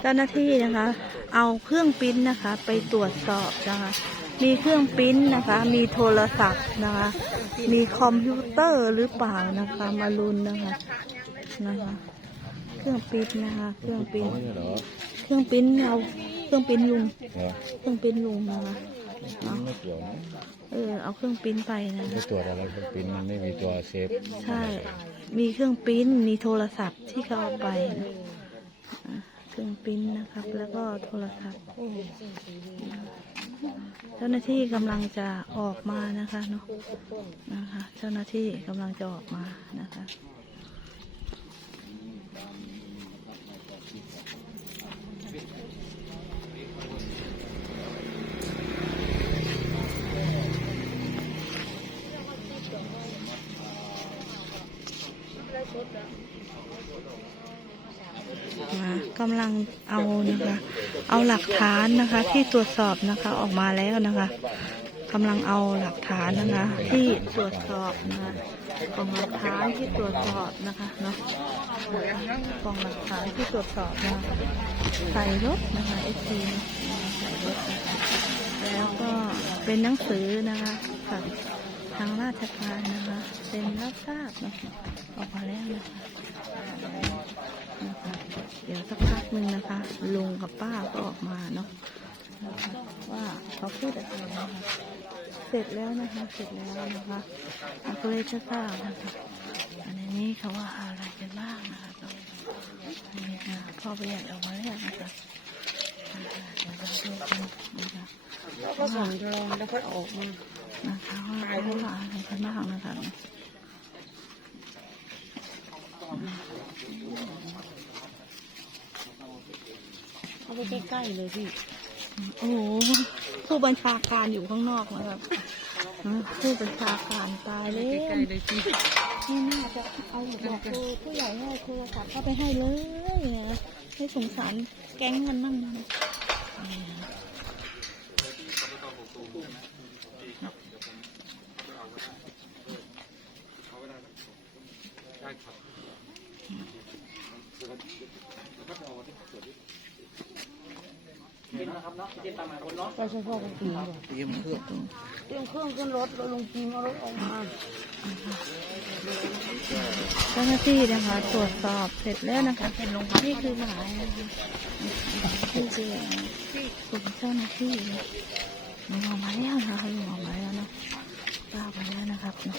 เจ้าหน้าที่นะคะ เอาเครื่องปิ้นนะคะ ไปตรวจสอบนะคะ มีเครื่องปิ้นนะคะ มีโทรศัพท์นะคะ มีคอมพิวเตอร์หรือเปล่านะคะ มาลุนนะคะนะคะ เครื่องปิ้นนะคะ เครื่องปิ้นไม่ใช่เครื่องปิ้นเอาเครื่องปิ้นลุงเครื่องปิ้นลุงนะคะ ไม่เกี่ยวนะเออเอาเครื่องปริ้นไปนะ ไม่ตรวจอะไรเครื่องปริ้นมันไม่มีตัวเซฟใช่ มีเครื่องปริ้น มีโทรศัพท์ที่เขาเอาไปนะอะเครื่องปริ้นนะครับ แล้วก็โทรศัพท์ เจ้าหน้าที่กำลังจะออกมานะคะเนาะ นะคะ เจ้าหน้าที่กำลังจะออกมานะคะ กำลังเอานะคะ เอาหลักฐานนะคะที่ตรวจสอบนะคะออกมาแล้วนะคะกำลังเอาหลักฐานนะคะ ที่ตรวจสอบนะคะกล่องหลักฐานที่ตรวจสอบนะคะเนาะกล่องหลักฐานที่ตรวจสอบนะคะใส่รถนะคะเอซีแล้วก็เป็นหนังสือนะคะ ทางราชการนะคะเป็นรับทราบนะคะออกมาแล้วนะคะนะคะเดี๋ยวสักพักหนึ่งนะคะลุงกับป้าก็ออกมาเนาะนะคะว่าเขาพูดอะไรนะคะเสร็จแล้วนะคะเสร็จแล้วนะคะเราก็เลยจะทราบนะคะอันนี้เขาว่าอะไรกันบ้างนะคะตรงนี้พ่อประหยัดออกมาแล้วนะคะ นะคะเดี๋ยวก็สั่งรองแล้วก็ออกมานะคะว่าเขาว่าอะไรกันบ้างนะคะเอาไปใกล้ๆเลยพี่ โอ้โหผู้บัญชาการอยู่ข้างนอกนะครับผู้บัญชาการตายเลยใกล้ๆเลยพี่นี่น่าจะเอาบอกผู้ใหญ่ให้โทรศัพท์เข้าไปให้เลยนะ ให้สงสารแก๊งมันบ้างนะไปเฉพาะกางเกงก่อนเตรียมเครื่อง เตรียมเครื่องขึ้นรถแล้วลงจีนเอารถออกมาเจ้าหน้าที่นะคะ ตรวจสอบเสร็จแล้วนะคะนี่คือหมายนะคะนี่คือกลุ่มเจ้าหน้าที่ลุงออกมาแล้วนะคะลุงออกมาแล้วเนาะทราบมาแล้วนะครับเนาะ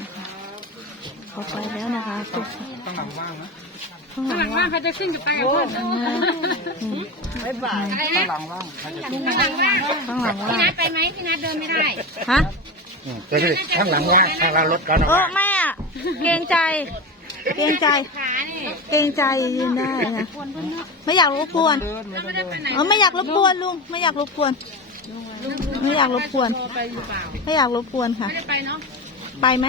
นะคะเขาไปแล้วนะคะตรวจสอบข้างหลังว่างนะ ข้างหลังว่างเขาจะขึ้นกับไปกับเพื่อนไม่บ่ายอะไรนะข้างหลังว่างข้างหลังว่าพี่นัดไปไหมพี่นัดเดินไม่ได้ฮะก็คือข้างหลังว่างข้างหลังรถก็เออแม่อะเกรงใจ เกรงใจเกรงใจยืนได้นะไม่อยากรบกวนเออไม่อยากรบกวนลุงไม่อยากรบกวนไม่อยากรบกวน ไม่อยากรบกวนค่ะ ไปเนาะ ไปไหม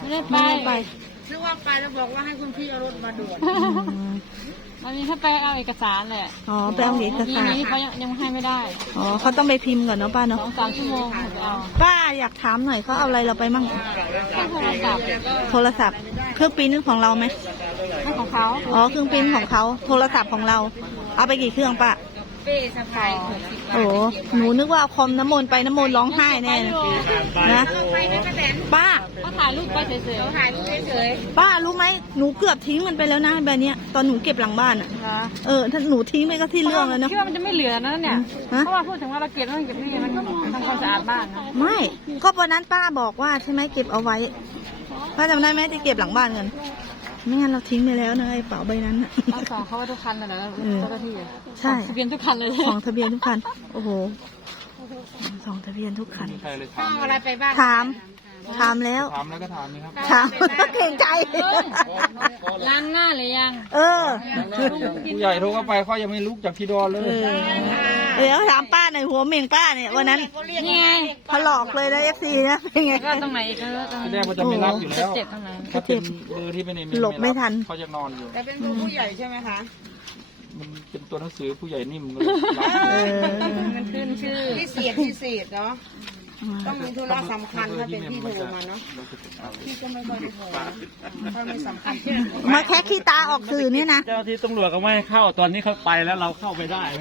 ไม่ได้ไม่ได้ไป นึกว่าไปแล้วบอกว่าให้คุณพี่เอารถมาด่วนอืมอันนี้ให้ไปเอาเอกสารแหละอ๋อไปเอาเอกสารนี้เขายังยังให้ไม่ได้อ๋อเขาต้องไปพิมพ์ก่อนเนาะป้าสเนาะองสามชั่วโมงถึงจะเอาป้าอยากถามหน่อยเขาเอาอะไรเราไปมั่งแค่โทรศัพท์โทรศัพท์ เครื่องปริ้นของเราไหมให้ของเขาอ๋อเครื่องปริ้นของเขาโทรศัพท์ของเรา เอาไปกี่เครื่องป้า เป้สะพายหกสิบบาทโอ้โหหนูนึกว่าเอาคอมน้ำมนต์ไปน้ำมนต์ร้องไห้แน่เลยนะไปนะกระแตนป้าเขาถ่ายรูปไปเฉยเขาถ่ายรูปเฉยป้ารู้ไหมหนูเกือบทิ้งมันไปแล้วนะแบบเนี้ยตอนหนูเก็บหลังบ้านอะๆนะเออถ้าหนูทิ้งไปก็ที่เรื่องแล้วเนาะคิดว่ามันจะไม่เหลือนะเนี่ยฮะเพราะว่าพูดถึงว่าเราเก็บนั่นเก็บนี่มันทำความสะอาดบ้านนะไม่ก็วันนั้นป้าบอกว่าใช่ไหมเก็บเอาไว้ป้าจำได้ไหมที่เก็บหลังบ้านกัน ไม่งั้นเราทิ้งไปแล้วนะไอ้เป๋าใบนั้นน่ะเอาสองเขาไว้ทุกคันเลยเหรอเออ เจ้าหน้าที่อะใช่ ทะเบียนทุกคันเลยของทะเบียนทุกคัน โอ้โหสองทะเบียนทุกคันๆต้องเอาอะไรไปบ้างถาม ถามแล้ว ถามแล้วก็ถามนี่ครับถาม เกรงใจ ล้างหน้าหรือยัง เออ ผู้ใหญ่โทรเข้าไปเขายังไม่ลุกจากที่ดอนเลเอยอ เดี๋ยวถามป้าหน่อยหัวเหม่งป้าเนี่ยวันนั้นนี่ไงเขาหลอกเลยนะเอฟซีนะเป็นไงแล้วก็ตรงไหนอีกก็ตรงที่แรกว่าจะไม่รับอยู่แล้วเจ็บตรงไหนถ้าเป็นเบอร์ที่ไม่ในหลบไม่ทัน เขาจะนอนอยู่แต่เป็นผู้ใหญ่ใช่ไหมคะมันเป็นตัวหนังสือผู้ใหญ่นิ่มก็เลยรับเออมันขึ้นชื่อพิเศษพิเศษเนาะอืม ต้องมีธุระสำคัญถ้าเป็นพี่โทรมาเนาะพี่ก็ไม่ค่อยได้โทรถ้าไม่สำคัญมาแค่ขี้ตาออกสื่อเนี่ยนะเจ้าที่ตำรวจก็ไม่ให้เข้าตอนนี้เขาไปแล้วเราเข้าไปได้เออ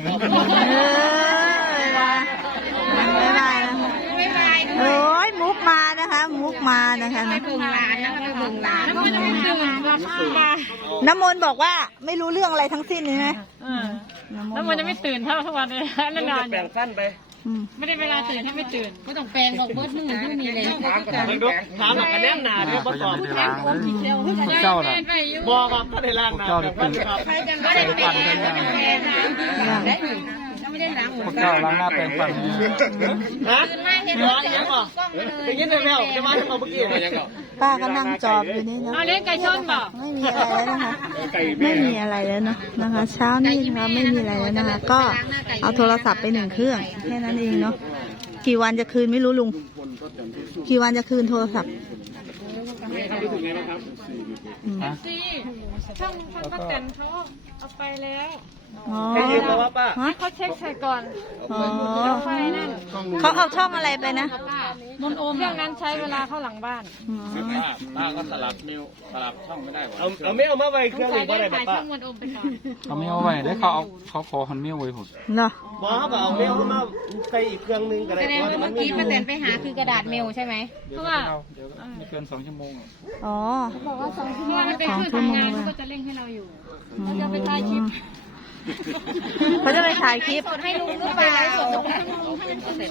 ไม่ได้นะคะไม่ไปโอ้ยมุกมานะคะ มุกมานะคะไปเบิ่งหลานนะคะไปเบิ่งหลานแล้วมันจะไม่ตื่นราคาน้ำมนต์บอกว่าไม่รู้เรื่องอะไรทั้งสิ้นเลยไหมแล้วมันจะไม่ตื่นเท่าทุกวันเลยนั่นนอนอแบ่ยู่งสั้นไปอืม ไม่ได้เวลาตื่นถ้าไม่ตื่นก็ต้องแปลงดอกเบิร์ดมือเพิ่งมีเลยมึงดูถามหลักกันแน่นหนาเดี๋ยวประกอบเจ้าน่ะบอกครับถ้าได้ล่างหนาเจ้าได้ตื่นใครจะไม่ได้แปลงแปลงนะได้หนึ่ง ไม่ได้ล้างหัวพวกเจ้าล้างหน้าแปรงฟันฮะตื่นมาเห็นรออีกยังก่อนไปยินได้แล้วจะมาให้มาเมื่อกี้ยังก่อนป้าก็นั่งจอบอยู่นี่เนาะเอาเลี้ยงไก่ชนบอกไม่มีอะไรแล้วนะคะ ไม่มีอะไรแล้วเนาะนะคะ เช้านี้นะคะไม่มีอะไรแล้วนะคะ ก็เอาโทรศัพท์ไปหนึ่งเครื่องแค่นั้นเองเนาะกี่วันจะคืนไม่รู้ลุง กี่วันจะคืนโทรศัพท์ อืมสิช่องช่องป้าแตนเขาเอาไปแล้วอ๋อให้ยืมมาว่าป้าฮะเขาเช็คใส่ก่อนอ๋อไฟนั่นเขาเอาช่องอะไรไปนะมนโอมเครื่องนั้นใช้เวลาเข้าหลังบ้านอ๋อป้าก็สลับนิ้วสลับช่องไม่ได้เอาเอาไม่เอามาไว้เครื่องใส่นี้ได้ก็ได้ถ่ายป้าช่องมนโอมไปก่อนเขาไม่เอาไว้ได้เขาเอาเขาขอฮันเมียวไว้ผมเนาะบอกเขาเอาไม่เอามาใส่อีกเครื่องนึงก็ได้แสดงว่าเมื่อกี้ป้าแตนไปหาคือกระดาษเมลใช่ไหมเดี๋ยวก็ไปเอาเดี๋ยวก็ไม่เกินสองชั่วโมงอ๋อเพราะว่ามันเป็นเครื่องทำงานเขาก็จะเร่งให้เราอยู่เขาจะไปถ่ายคลิปเขาจะไปถ่ายคลิปสดให้ลุงหรือเปล่าสดให้ลุงให้มันเสร็จ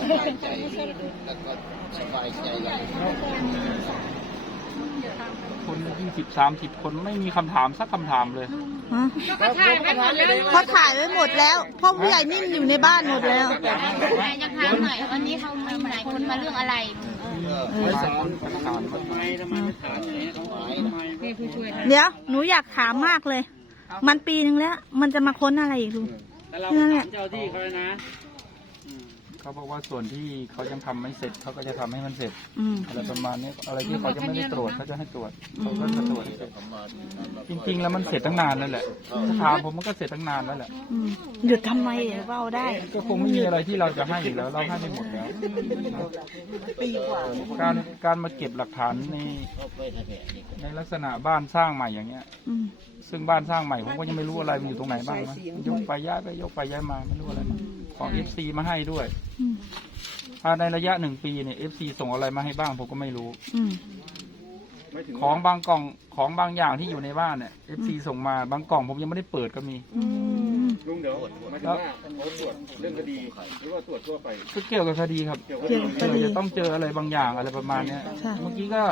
คนยี่สิบสามสิบคนไม่มีคำถามสักคำถามเลยฮะก็ถ่ายไปหมดแล้วเขาถ่ายไว้หมดแล้วพ่อผู้ใหญ่นิ่มอยู่ในบ้านหมดแล้วไหนจะถามหน่อยวันนี้เขามีหลายคนมาเรื่องอะไรหลายคนคำถามมันนี่ผู้ช่วยเดี๋ยวหนูอยากถามมากเลย มันปีหนึ่งแล้ว มันจะมาค้นอะไรอีกลุงแต่เรานั่นแหละถามเจ้าที่เขาเลยนะ เขาบอกว่าส่วนที่เขายังทำไม่เสร็จเขาก็จะทำให้มันเสร็จอืม อะไรประมาณนี้อะไรที่เขาจะไม่ได้ตรวจเขาจะให้ตรวจเขาก็จะตรวจให้เสร็จจริง ๆ แล้วมันเสร็จตั้งนานแล้วแหละถ้าถามผมมันก็เสร็จตั้งนานแล้วแหละอืมหยุดทำไมเว้าได้ ก็คงไม่มีอะไรที่เราจะให้อยู่แล้ว เราให้ไปหมดแล้วการการมาเก็บหลักฐานในในลักษณะบ้านสร้างใหม่อย่างเงี้ย อืมซึ่งบ้านสร้างใหม่ผมก็ยังไม่รู้อะไรมันอยู่ตรงไหนบ้างนะยกไปย้ายไปยกไปย้ายมาไม่รู้อะไรนะ ของเอฟซีมาให้ด้วยอืมภายในระยะหนึ่งปีเนี่ยเอฟซีส่งอะไรมาให้บ้างผมก็ไม่รู้ อืมของบางกล่องของบางอย่างที่อยู่ในบ้านเนี่ยเอฟซีส่งมาบางกล่องผมยังไม่ได้เปิดก็มี อืมลุงเดี๋ยวหมายถึงว่าเขาตรวจเรื่องคดีหรือว่าตรวจทั่วไปก็เกี่ยวกับคดีครับ เกี่ยวกับคดีจะต้องเจออะไรบางอย่างอะไรประมาณเนี้ย ค่ะ เมื่อกี้ก็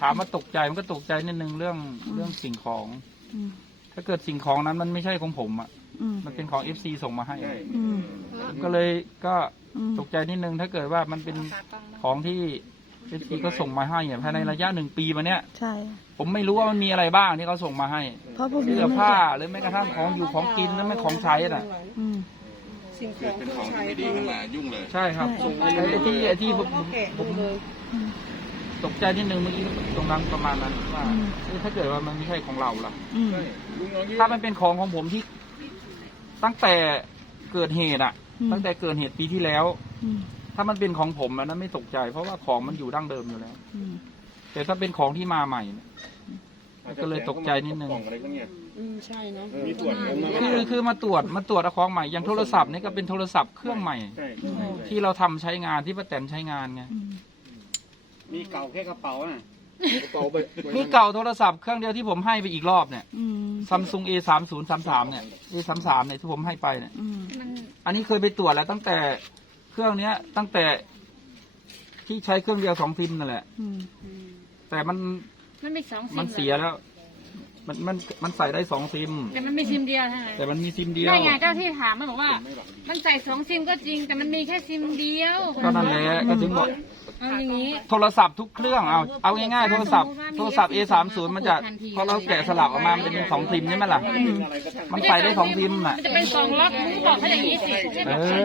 ถามมาตกใจมันก็ตกใจนิดนึงเรื่องเรื่องสิ่งของ อืมถ้าเกิดสิ่งของนั้นมันไม่ใช่ของผมอะ อืมมันเป็นของเอฟซีส่งมาให้อืมผม ก็เลยก็อืมตกใจนิดนึงถ้าเกิดว่ามันเป็นของที่เอฟซีก็ส่งมาให้เนี่ยภายในระยะหนึ่งปีมาเนี้ยใช่ ผมไม่รู้ว่ามันมีอะไรบ้างที่เขาส่งมาให้เพราะพวกนี้เสื้อผ้าหรือแม้กระทั่งของอยู่ของกินแล้วไม่ของใช้น่ะ อืม สิ่งของเครื่องใช้ใช่ครับใช่ไอ้ที่ไอ้ที่ผมผมผมตกใจนิดนึงเมื่อกี้ตรงนั้นประมาณนั้นว่าเอ๊ะถ้าเกิดว่ามันไม่ใช่ของเราล่ะ อืมถ้ามันเป็นของของผมที่ตั้งแต่เกิดเหตุอะ อืมตั้งแต่เกิดเหตุปีที่แล้ว อืมถ้ามันเป็นของผมอันนั้นไม่ตกใจ เพราะว่าของมันอยู่ดั้งเดิมอยู่แล้ว อืม แต่ถ้าเป็นของที่มาใหม่เนี่ย ก็เลยตกใจนิดนึง กล่องอะไรพวกเนี้ยอืม ใช่เนาะเออมีตรวจผมมาคือคือมาตรวจมาตรวจเอาของใหม่อย่างโทรศัพท์นี่ก็เป็นโทรศัพท์เครื่องใหม่ ใช่ที่เราทำใช้งานที่ป้าแตนใช้งานไงอืมมีเก่าแค่กระเป๋าอะเป่าไปนี่เก่าโทรศัพท์เครื่องเดียวที่ผมให้ไปอีกรอบเนี่ยอืมซัมซุง A สามศูนย์สามสามเนี่ย A สามสามเนี่ยที่ผมให้ไปเนี่ย อืม อันนี้เคยไปตรวจแล้วตั้งแต่เครื่องเนี้ย ตั้งแต่ที่ใช้เครื่องเดียวสองซิมนั่นแหละอืมแต่มันมันมีสองซิมมันเสียแล้ว มันมันมันใส่ได้สองซิม แต่มันมีซิมเดียวใช่ไหมแต่มันมีซิมเดียว ได้ไงเจ้าที่ถามมันบอกว่า มันใส่สองซิมก็จริง แต่มันมีแค่ซิมเดียวก็นั่นแหละก็ถึงบอก เอาอย่างนี้ โทรศัพท์ทุกเครื่องเอาเอาง่ายๆโทรศัพท์โทรศัพท์ A สามศูนย์มันจะพอเราแกะสลักออกมามันจะเป็นสองซิมใช่ไหมล่ะ มันใส่ได้สองซิมอะ มันจะเป็นสองล็อกมึงก็บอกเขาอย่างนี้สิ เออ